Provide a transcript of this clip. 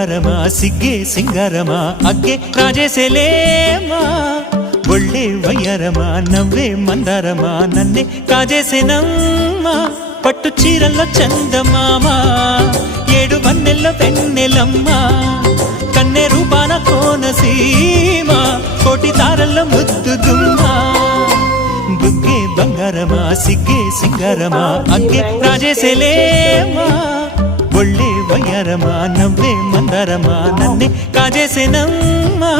ಬಂಗಾರಮ ಸಿಗ್ಗೆ ಸಿಂಗಾರಮ ಅಗ್ಗೆ ರಾಜೇಸೆಲೇಮಾ ಒಳ್ಳೆ ವಯ್ಯಾರಮ ನವ್ವే మందారమ నన్నే కాజేసేనమ్మా పట్టు చీరల్లో చందమామ ఏడు వన్నెల్లో వెన్నెలమ్మ కన్నె రూపాన కోనసీమ కోటి తారల్లో ముద్దుగుమ్మ బుగ్గే బంగారమ సిగ్గే సింగారమ అగ్గే రాజేసెలేమా ఒళ్ళే వయ్యారమ నవ్వే మందారమ నన్నే కాజేసేనమ్మా